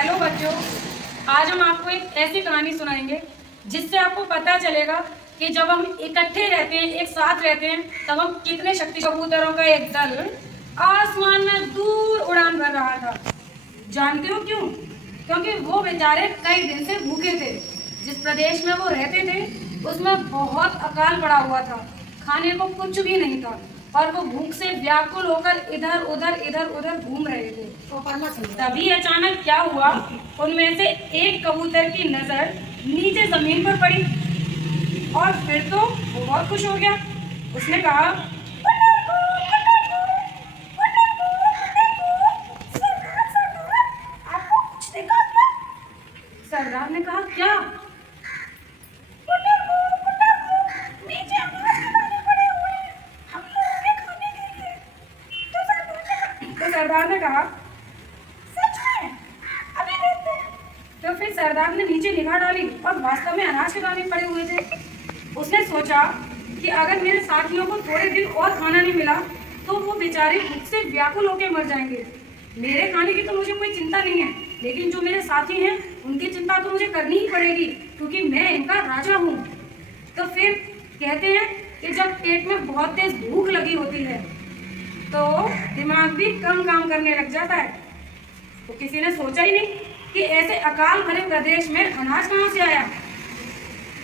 Hello बच्चों, आज हम आपको एक ऐसी कहानी सुनाएंगे जिससे आपको पता चलेगा कि जब हम इकट्ठे रहते हैं, एक साथ रहते हैं, तब हम कितने शक्ति। कबूतरों का एक दल आसमान में दूर उड़ान भर रहा था। जानते हो क्यों? क्योंकि वो बेचारे कई दिन से भूखे थे। जिस प्रदेश में वो रहते थे उसमें बहुत अकाल पड़ा हुआ था, खाने को कुछ भी नहीं था और वो भूख से व्याकुल होकर इधर उधर घूम रहे थे। तभी अचानक क्या हुआ, उनमें से एक कबूतर की नजर नीचे जमीन पर पड़ी और फिर तो वो बहुत खुश हो गया। उसने कहा, सरदार ने कहा, क्या? तो सरदार ने कहा, सच में? अभी देखते हैं। तो फिर सरदार ने नीचे निगाह डाली और वास्तव में अनाज के दाने पड़े हुए थे। उसने सोचा कि अगर मेरे साथियों को थोड़े दिन और खाना नहीं मिला तो वो बेचारे भूख से व्याकुल होकर मर जाएंगे। मेरे खाने की तो मुझे कोई चिंता नहीं है, लेकिन जो मेरे साथी हैं उनकी चिंता तो मुझे करनी ही पड़ेगी क्योंकि मैं इनका राजा हूँ। तो फिर कहते हैं कि जब पेट में बहुत तेज भूख लगी होती है तो दिमाग भी कम काम करने लग जाता है। तो किसी ने सोचा ही नहीं कि ऐसे अकाल भरे प्रदेश में अनाज कहाँ से आया।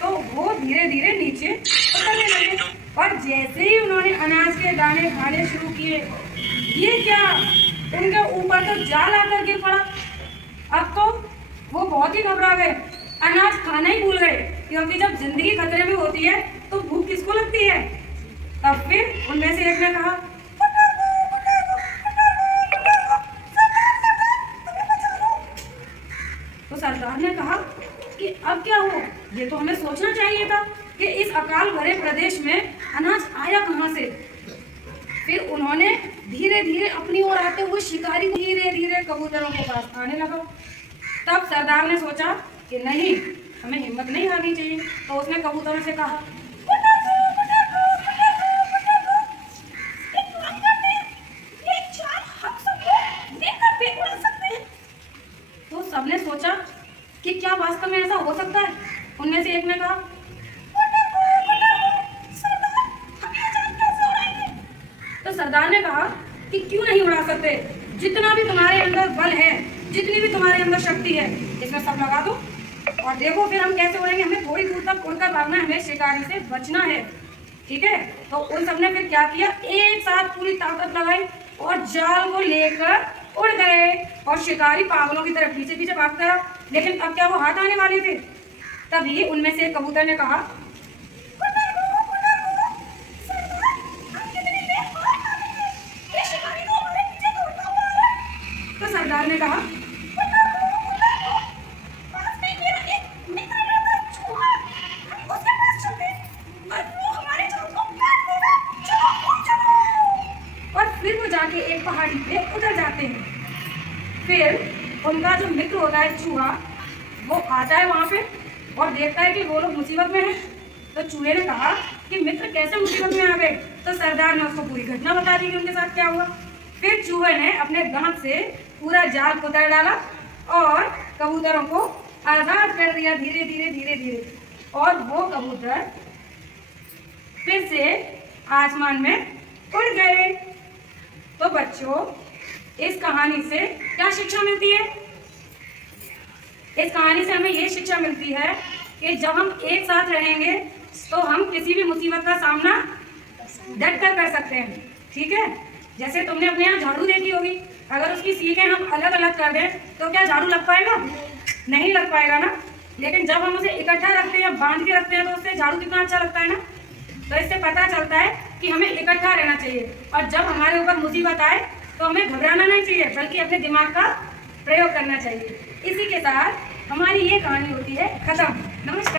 तो वो धीरे धीरे नीचे उतरने लगे और जैसे ही उन्होंने अनाज के दाने खाने शुरू किए, ये क्या, उनके ऊपर तो जाल आकर गिर पड़ा। अब तो वो बहुत ही घबरा गए, अनाज खाना ही भूल गए क्योंकि जब जिंदगी खतरे में होती है तो भूख किसको लगती है। तब फिर उनमें से एक ने कहा, तो सरदार ने कहा कि अब क्या हो, ये तो हमें सोचना चाहिए था कि इस अकाल भरे प्रदेश में अनाज आया कहाँ से। फिर उन्होंने धीरे धीरे अपनी ओर आते हुए शिकारी धीरे धीरे कबूतरों के पास आने लगा। तब सरदार ने सोचा कि नहीं, हमें हिम्मत नहीं हारनी चाहिए। तो उसने कबूतरों से कहा, तो सबने सोचा कि क्या वास्तव में ऐसा हो सकता है। उनमें से एक ने कहा, तो सरदार ने कहा कि क्यों नहीं उड़ा सकते, जितना भी तुम्हारे अंदर बल है, जितनी भी तुम्हारे अंदर शक्ति है, इसमें सब लगा दो और देखो फिर हम कैसे उड़ेंगे। हमें थोड़ी दूर तक उड़कर भागना है, हमें शिकारी से बचना है, ठीक है। तो उन सबने फिर क्या किया, एक साथ पूरी ताकत लगाई और जाल को लेकर उड़ गए और शिकारी पागलों की तरफ पीछे पीछे भागता रहा। लेकिन अब क्या वो हाथ आने वाले थे। तभी उनमें से एक कबूतर ने कहा, तो सरदार ने कहा, और फिर वो जाके एक पहाड़ी पे उतर जाते हैं। फिर उनका जो मित्र होता है चूहा, वो आता है वहां पे और देखता है कि वो लोग मुसीबत में हैं। तो चूहे ने कहा कि मित्र कैसे मुसीबत में आ गए। तो सरदार ने उसको पूरी घटना बता दी कि उनके साथ क्या हुआ। फिर चूहे ने अपने दांत से पूरा जाल उतार डाला और कबूतरों को आजाद कर दिया धीरे धीरे और वो कबूतर फिर से आसमान में उड़ गए। तो बच्चों, इस कहानी से क्या शिक्षा मिलती है? इस कहानी से हमें ये शिक्षा मिलती है कि जब हम एक साथ रहेंगे तो हम किसी भी मुसीबत का सामना डट कर सकते हैं, ठीक है। जैसे तुमने अपने यहाँ झाड़ू देखी होगी, अगर उसकी सीखें हम अलग अलग कर दें तो क्या झाड़ू लग पाएगा? नहीं लग पाएगा ना। लेकिन जब हम उसे इकट्ठा रखते हैं, बांध के रखते हैं, तो उससे झाड़ू कितना अच्छा लगता है ना। तो इससे पता चलता है कि हमें इकट्ठा रहना चाहिए और जब हमारे ऊपर मुसीबत आए तो हमें घबराना नहीं चाहिए, बल्कि अपने दिमाग का प्रयोग करना चाहिए। इसी के साथ हमारी ये कहानी होती है खत्म। नमस्कार।